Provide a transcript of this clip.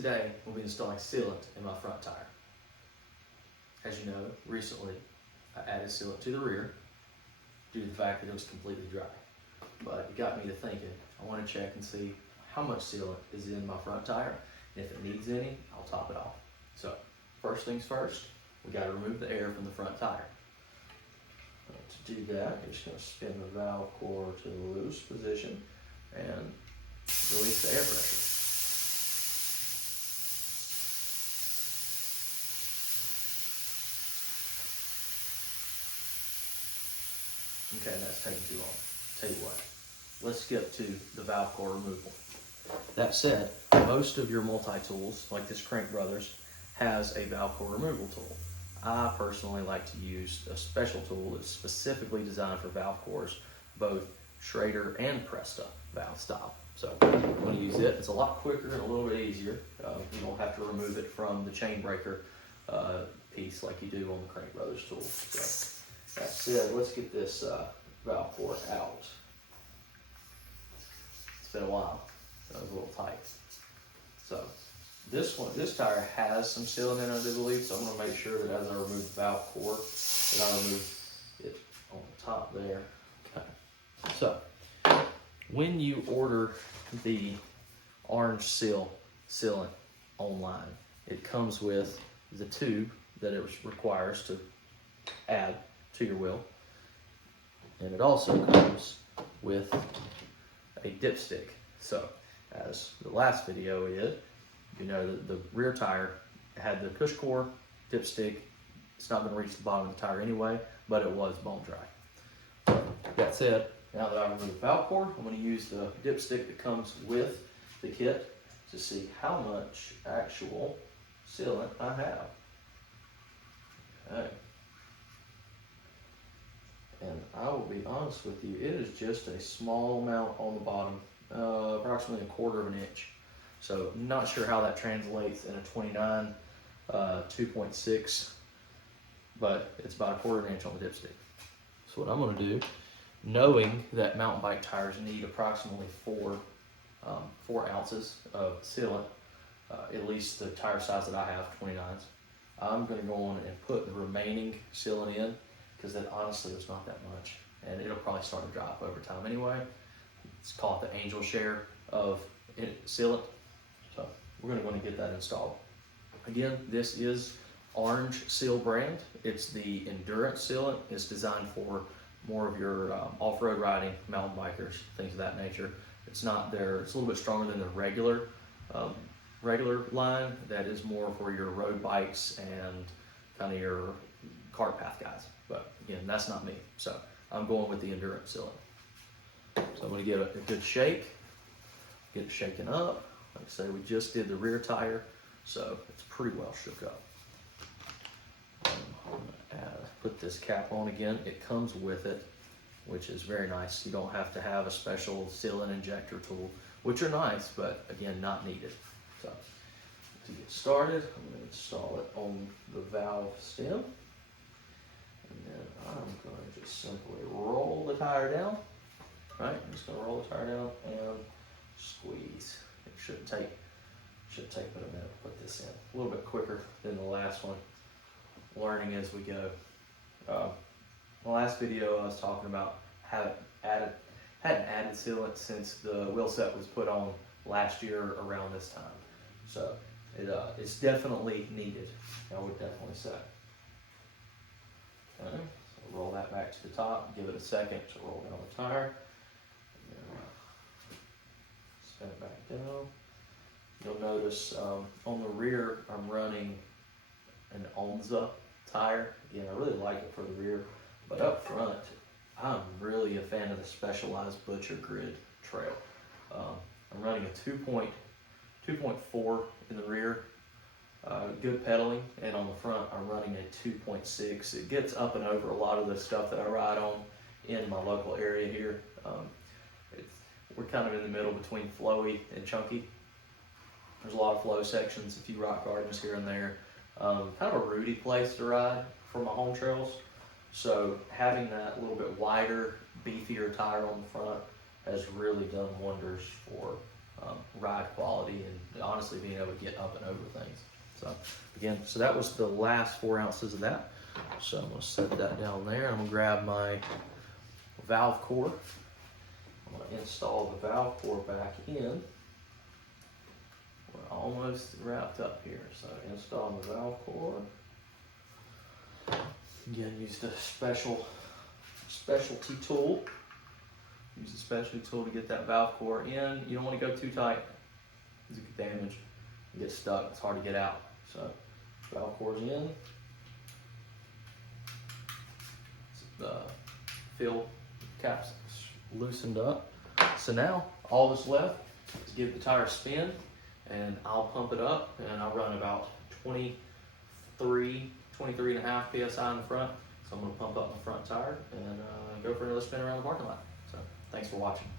Today, we'll be installing sealant in my front tire. As you know, recently I added sealant to the rear due to the fact that it was completely dry. But it got me to thinking, I want to check and see how much sealant is in my front tire. And if it needs any, I'll top it off. So, first things first, we got to remove the air from the front tire. To do that, you're just going to spin the valve core to the loose position and release the air pressure. Okay, that's taking too long. Tell you what, let's get to the valve core removal. That said, most of your multi-tools, like this Crank Brothers, has a valve core removal tool. I personally like to use a special tool that's specifically designed for valve cores, both Schrader and Presta valve style. So I'm going to use it. It's a lot quicker and a little bit easier. You don't have to remove it from the chain breaker piece like you do on the Crank Brothers tool. So that said, let's get this valve core out. It's been a while. It was a little tight. So this tire has some sealant in it, I believe, so I'm going to make sure that as I remove the valve core, that I remove it on the top there. Okay. So, when you order the OrangeSeal sealant online, it comes with the tube that it requires to add to your wheel, and it also comes with a dipstick. So, as the last video did, you know that the rear tire had the push core dipstick. It's not going to reach the bottom of the tire anyway, but it was bone dry. So, that said, now that I removed the valve core, I'm going to use the dipstick that comes with the kit to see how much actual sealant I have. Okay. And I will be honest with you, it is just a small amount on the bottom, approximately 1/4 of an inch. So I'm not sure how that translates in a 29 2.6, but it's about 1/4 of an inch on the dipstick. So what I'm going to do, knowing that mountain bike tires need approximately 4 ounces of sealant, at least the tire size that I have, 29s, I'm going to go on and put the remaining sealant in, because then honestly it's not that much, and it'll probably start to dry up over time anyway. It's called the angel share of sealant. So we're going to get that installed. Again, this is OrangeSeal brand. It's the Endurance Sealant. It's designed for more of your off-road riding, mountain bikers, things of that nature. It's not there. It's a little bit stronger than the regular line. That is more for your road bikes and kind of your cart path guys. But again, that's not me. So I'm going with the Endurance Sealant. So I'm going to give it a good shake, get it shaken up. Like I say, we just did the rear tire, so it's pretty well shook up. I'm going to put this cap on again. It comes with it, which is very nice. You don't have to have a special sealant injector tool, which are nice, but again, not needed. So to get started, I'm going to install it on the valve stem. And then I'm going to just simply roll the tire down. Right, I'm just going to roll the tire down and squeeze. It should take but a minute to put this in. A little bit quicker than the last one. Learning as we go. The last video I was talking about hadn't added sealant since the wheel set was put on last year around this time. So it's definitely needed, I would definitely say. Okay, so roll that back to the top, give it a second to roll down the tire. Spin it back down. You'll notice on the rear I'm running an Onza tire. Again, I really like it for the rear, but up front I'm really a fan of the Specialized Butcher Grid trail. I'm running a 2.4 in the rear, good pedaling, and on the front I'm running a 2.6. It gets up and over a lot of the stuff that I ride on in my local area here. We're kind of in the middle between flowy and chunky. There's a lot of flow sections, a few rock gardens here and there. Kind of a rooty place to ride for my home trails. So having that little bit wider, beefier tire on the front has really done wonders for ride quality and honestly being able to get up and over things. So again, so that was the last 4 ounces of that. So I'm gonna set that down there. I'm gonna grab my valve core. I'm gonna install the valve core back in. We're almost wrapped up here. So install the valve core. Again, use the specialty tool. Use the specialty tool to get that valve core in. You don't want to go too tight because it could damage. You get stuck, it's hard to get out. So valve core's in. The fill cap's loosened up. So now all that's left is give the tire a spin, and I'll pump it up, and I'll run about 23.5 PSI in the front. So I'm gonna pump up my front tire and go for another spin around the parking lot. So thanks for watching.